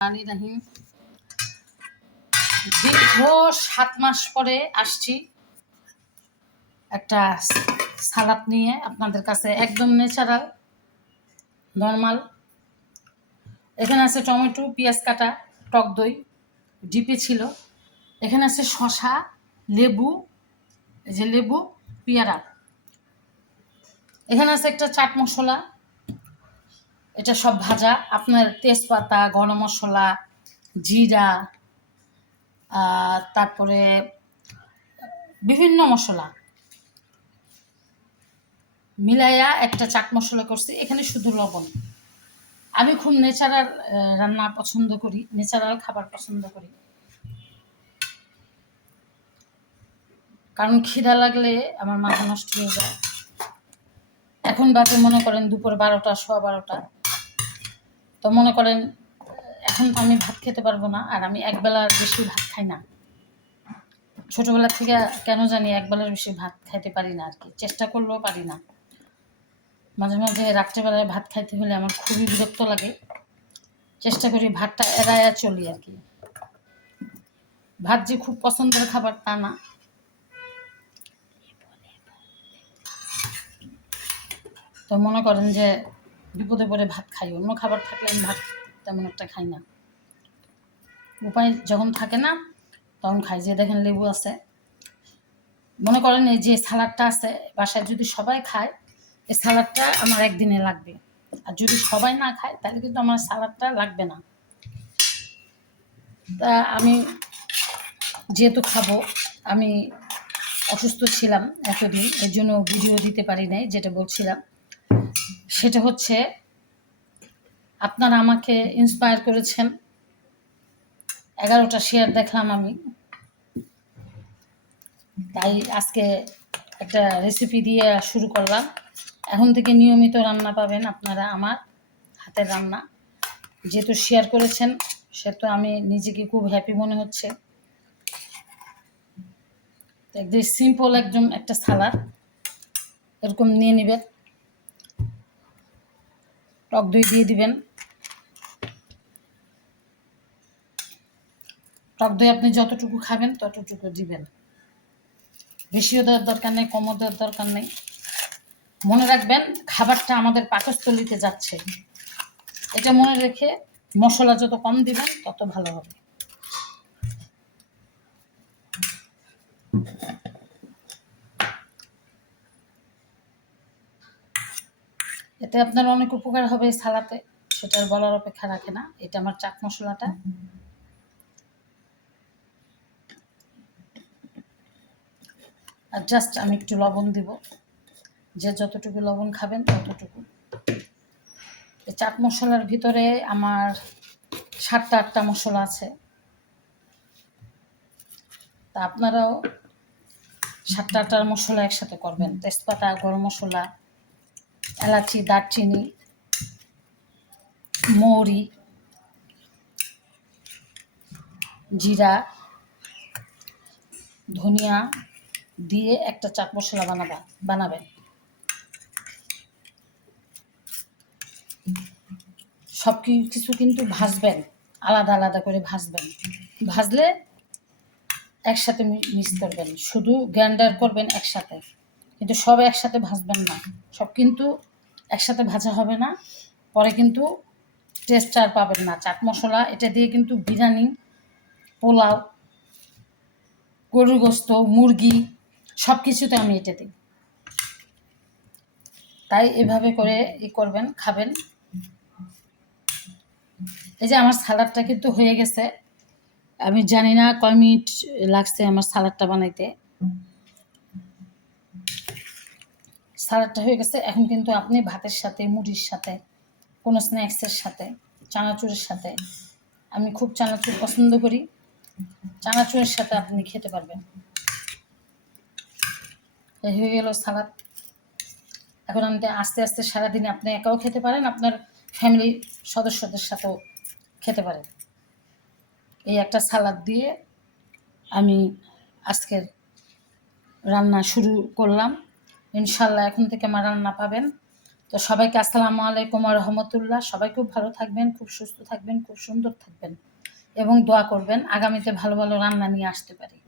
রাহিম। দীর্ঘ 7 মাস পরে আসছি একটা সালাদ নিয়ে আপনাদের কাছে, একদম ন্যাচারাল নর্মাল। এখানে আছে টমেটো, পেঁয়াজ কাটা, টক দই, ডিপে ছিল। এখানে আছে শসা, লেবু, এই যে লেবু, পেয়ারা। এখানে আছে একটা চাট মশলা, এটা সব ভাজা। আপনার তেজপাতা, গরম মশলা, জিরা, তারপরে বিভিন্ন মশলা মিলাইয়া একটা চাট মশলা করছি। এখানে শুধু লবণ। আমি খুব ন্যাচারাল রান্না পছন্দ করি, ন্যাচারাল খাবার পছন্দ করি, কারণ খিদা লাগলে আমার মাথা নষ্ট হয়ে যায়। এখন বাজে মনে করেন দুপুর 12টা, সোয়া 12টা। তো মনে করেন এখন তো আমি ভাত খেতে পারবো না, আর আমি একবেলার বেশি ভাত খাই না। ছোটবেলা থেকে কেন জানি একবেলার বেশি ভাত খাইতে পারি না আর কি, চেষ্টা করলেও পারি না। মাঝে মাঝে রাত্রেবেলায় ভাত খাইতে হলে আমার খুবই বিরক্ত লাগে। চেষ্টা করি ভাতটা এড়াইয়া চলি আর কি। ভাত যে খুব পছন্দের খাবার তা না। তো মনে করেন যে বিপদে পড়ে ভাত খাই, অন্য খাবার থাকলে আমি ভাত তেমন একটা খাই না। উপায় যখন থাকে না তখন খাই। যে দেখেন লেবু আছে। মনে করেন এই যে সালাডটা আছে, বাসায় যদি সবাই খায় এই সালাডটা আমার একদিনে লাগবে, আর যদি সবাই না খায় তাহলে কিন্তু আমার সালাডটা লাগবে না। তা আমি যেহেতু খাবো, আমি অসুস্থ ছিলাম এতদিন, এর জন্য ভিডিও দিতে পারি নাই। যেটা বলছিলাম সেটা হচ্ছে, আপনারা আমাকে ইন্সপায়ার করেছেন। 11টা শেয়ার দেখলাম আমি, তাই আজকে একটা রেসিপি দিয়ে শুরু করলাম। এখন থেকে নিয়মিত রান্না পাবেন আপনারা, আমার হাতের রান্না। যেহেতু শেয়ার করেছেন সেহেতু আমি নিজেকে খুব হ্যাপি মনে হচ্ছে। একদম সিম্পল একদম একটা সালাদ এরকম নিয়ে নেবেন। টক দই দিয়ে দিবেন। টক দই আপনি যতটুকু খাবেন ততটুকু দিবেন, বেশিও দেওয়ার দরকার নেই, কমও দেওয়ার দরকার নেই। মনে রাখবেন খাবারটা আমাদের পাকস্থলিতে যাচ্ছে, এটা মনে রেখে মশলা যত কম দিবেন তত ভালো হবে। এতে আপনার অনেক উপকার হবে সালাতে, সেটার বলার অপেক্ষা রাখে না। এটা আমার চাট মশলাটা। আর জাস্ট আমি একটু লবণ দিব, যে যতটুকু লবণ খাবেন ততটুকু। এই চাট মশলার ভিতরে আমার 7টা 8টা মশলা আছে। তা আপনারাও 7টা 8টা মশলা একসাথে করবেন। তেজপাতা, গরম মশলা, এলাচি, দারচিনি, মৌরি, জিরা, ধনিয়া দিয়ে একটা চাট মশলা বানাবেন। সব কিছু কিন্তু ভাজবেন, আলাদা আলাদা করে ভাজবেন। ভাজলে একসাথে মিক্স করবেন, শুধু গ্রাইন্ডার করবেন একসাথে, কিন্তু সব একসাথে ভাজবেন না। সব কিন্তু একসাথে ভাজা হবে না, পরে কিন্তু টেস্ট আর পাবেন না। চাট মশলা এটা দিয়ে কিন্তু বিরিয়ানি, পোলাও, গরুর গোস্ত, মুরগি সব কিছুতে আমি এটা দিই। তাই এভাবে করে করবেন, খাবেন। এই যে আমার সালাডটা কিন্তু হয়ে গেছে। আমি জানি না কয় মিনিট লাগছে আমার সালাডটা বানাইতে। সালাডটা হয়ে গেছে। এখন কিন্তু আপনি ভাতের সাথে, মুড়ির সাথে, কোনো স্ন্যাক্সের সাথে, চানাচুরের সাথে, আমি খুব চানাচুর পছন্দ করি, চানাচুরের সাথে আপনি খেতে পারবেন। এই হয়ে গেল সালাদ। এখন আমি আস্তে আস্তে সারাদিনে আপনি একাও খেতে পারেন, আপনার ফ্যামিলি সদস্যদের সাথেও খেতে পারেন। এই একটা সালাদ দিয়ে আমি আজকের রান্না শুরু করলাম। ইনশাল্লাহ এখন থেকে আমার রান্না পাবেন। তো সবাইকে আসসালামু আলাইকুম ওয়া রাহমাতুল্লাহ। সবাই খুব ভালো থাকবেন, খুব সুস্থ থাকবেন, খুব সুন্দর থাকবেন এবং দোয়া করবেন আগামীতে ভালো ভালো রান্না নিয়ে আসতে পারি।